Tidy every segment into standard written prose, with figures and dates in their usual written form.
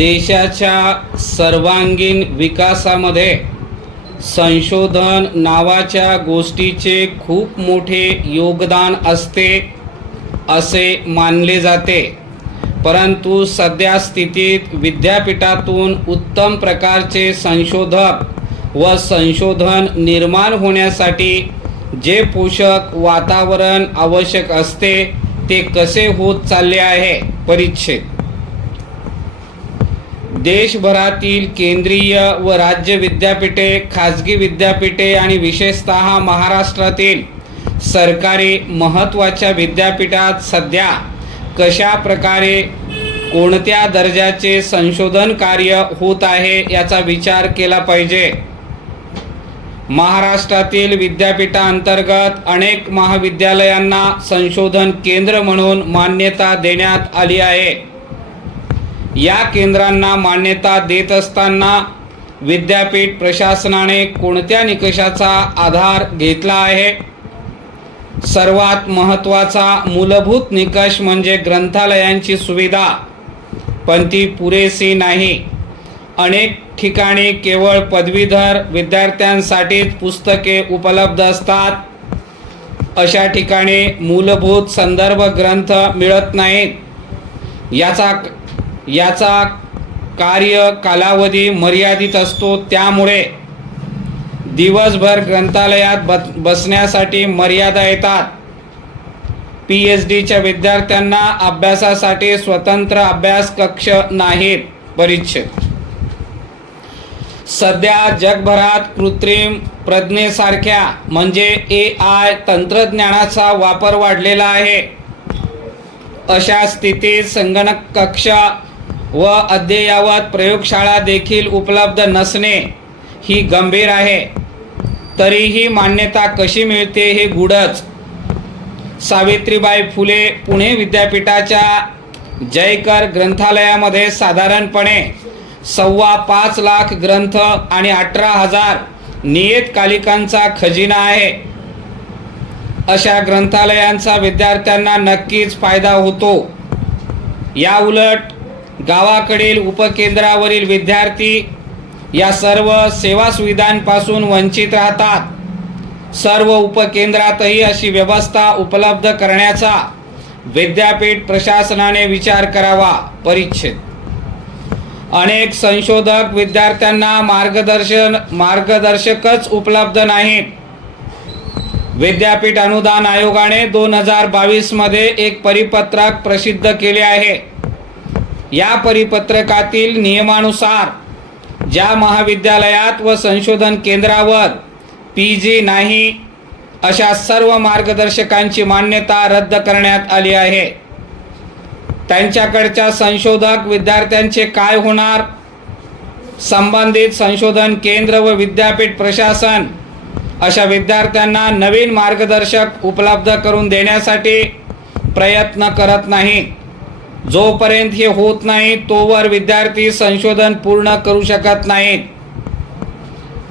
देशाच्या सर्वांगीण विकासामध्ये संशोधन नावाच्या गोष्टीचे खूप मोठे योगदान असते असे मानले जाते। परंतु सध्या स्थितीत विद्यापीठातून उत्तम प्रकारचे संशोधक व संशोधन निर्माण होण्यासाठी जे पोषक वातावरण आवश्यक असते ते कसे होत चालले आहे। परिच्छेद देशभरातील केंद्रीय व राज्य विद्यापीठे, खाजगी विद्यापीठे आणि विशेषतः महाराष्ट्रातील सरकारी महत्त्वाच्या विद्यापीठात सध्या कशा प्रकारे कोणत्या दर्जाचे संशोधन कार्य होत आहे याचा विचार केला पाहिजे। महाराष्ट्रातील विद्यापीठांतर्गत अनेक महाविद्यालयांना संशोधन केंद्र म्हणून मान्यता देण्यात आली आहे। या केंद्रांना मान्यता देत असताना विद्यापीठ प्रशासनाने कोणत्या निकषाचा आधार घेतला आहे? सर्वात महत्त्वाचा मूलभूत निकष म्हणजे ग्रंथालयांची सुविधा, पण ती पुरेशी नाही। अनेक ठिकाणी केवळ पदवीधर विद्यार्थ्यांसाठीच पुस्तके उपलब्ध असतात। अशा ठिकाणी मूलभूत संदर्भ ग्रंथ मिळत नाहीत। याचा कार्य कालावधी मर्यादित असतो, त्यामुळे दिवसभर ग्रंथालयात बसण्यासाठी मर्यादा येतात। PhDच्या विद्यार्थ्यांना अभ्यासासाठी स्वतंत्र अभ्यास कक्ष नाहीत। परिच्छेद सध्या जगभरात कृत्रिम प्रज्ञेसारख्या म्हणजे AI तंत्रज्ञानाचा वापर वाढलेला आहे। अशा स्थितीत संगणक कक्ष व अद्ययावत प्रयोगशाळा देखील उपलब्ध नसणे ही गंभीर आहे। तरीही मान्यता कशी मिळते हे गूढच। सावित्रीबाई फुले पुणे विद्यापीठाच्या जयकर ग्रंथालयामध्ये साधारणपणे 5.25 लाख ग्रंथ आणि 18,000 नियतकालिकांचा खजिना आहे। अशा ग्रंथालयांचा विद्यार्थ्यांना नक्कीच फायदा होतो। या उलट गावाकडील उपकेंद्रावरील विद्यार्थी या सर्व सेवा सुविधांपासून वंचित राहतात। सर्व उपकेंद्रातही अशी व्यवस्था उपलब्ध करण्याचा विद्यापीठ प्रशासनाने विचार करावा। परिच्छेद अनेक संशोधक विद्यार्थ्यांना मार्गदर्शकच उपलब्ध नाहीत। विद्यापीठ अनुदान आयोगाने 2022 मध्ये एक परिपत्रक प्रसिद्ध केले आहे। या परिपत्रकातील नियमानुसार ज्या महाविद्यालयात व संशोधन केंद्रावर PG नाही अशा सर्व मार्गदर्शकांची मान्यता रद्द करण्यात आली आहे। त्यांच्याकडच्या संशोधक विद्यार्थ्यांचे काय होणार? संबंधित संशोधन केंद्र व विद्यापीठ प्रशासन अशा विद्यार्थ्यांना नवीन मार्गदर्शक उपलब्ध करून देण्यासाठी प्रयत्न करत नाहीत। जोपर्यंत हे होत नाही तोवर विद्यार्थी संशोधन पूर्ण करू शकत नाहीत।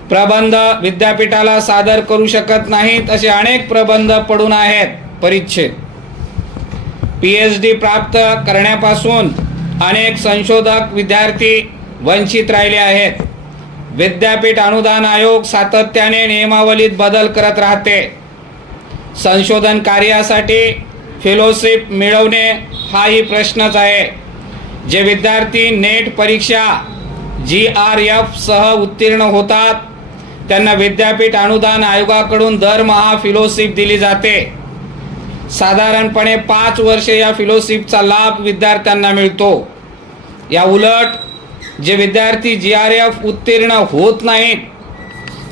प्रबंध विद्यापीठाला सादर करू शकत नाहीत। असे अनेक प्रबंध पडून आहेत। परिच्छेद PhD प्राप्त करण्यापासून अनेक संशोधक विद्यार्थी वंचित राहिले आहेत। विद्यापीठ अनुदान आयोग सातत्याने नियमावलीत बदल करत राहते। संशोधन कार्यासाठी फेलोशिप मिळवणे हाही प्रश्नच आहे। जे विद्यार्थी नेट परीक्षा GRF सह उत्तीर्ण होतात त्यांना विद्यापीठ अनुदान आयोगाकडून दरमहा फेलोशिप दिली जाते। साधारणपणे 5 वर्षे या फेलोशिपचा लाभ विद्यार्थ्यांना मिळतो। या उलट जे विद्यार्थी GRF उत्तीर्ण होत नाहीत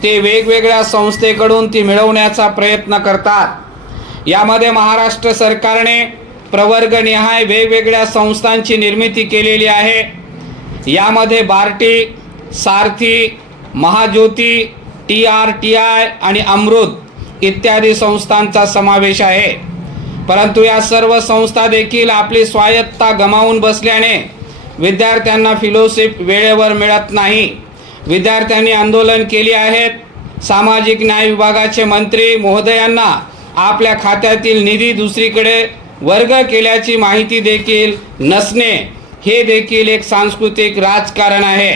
ते वेगवेगळ्या संस्थेकडून ती मिळवण्याचा प्रयत्न करतात। यामध्ये महाराष्ट्र सरकारने प्रवर्गनिहाय वेगवेगळ्या संस्थांची निर्मिती केलेली आहे। यामध्ये बार्टी, सारथी, महाज्योती, TRTI आणि अमृत इत्यादी संस्थांचा समावेश आहे। परंतु या सर्व संस्था देखील आपली स्वायत्तता गमावून बसल्याने विद्यार्थ्यांना फेलोशिप वेळेवर मिळत नाही। विद्यार्थ्यांनी आंदोलन केली आहेत। सामाजिक न्याय विभागाचे मंत्री महोदयांना आपल्या खात्यातील निधी दुसरीकडे वर्ग केल्याची माहिती देखील नसणे हे देखील एक सांस्कृतिक राजकारण आहे.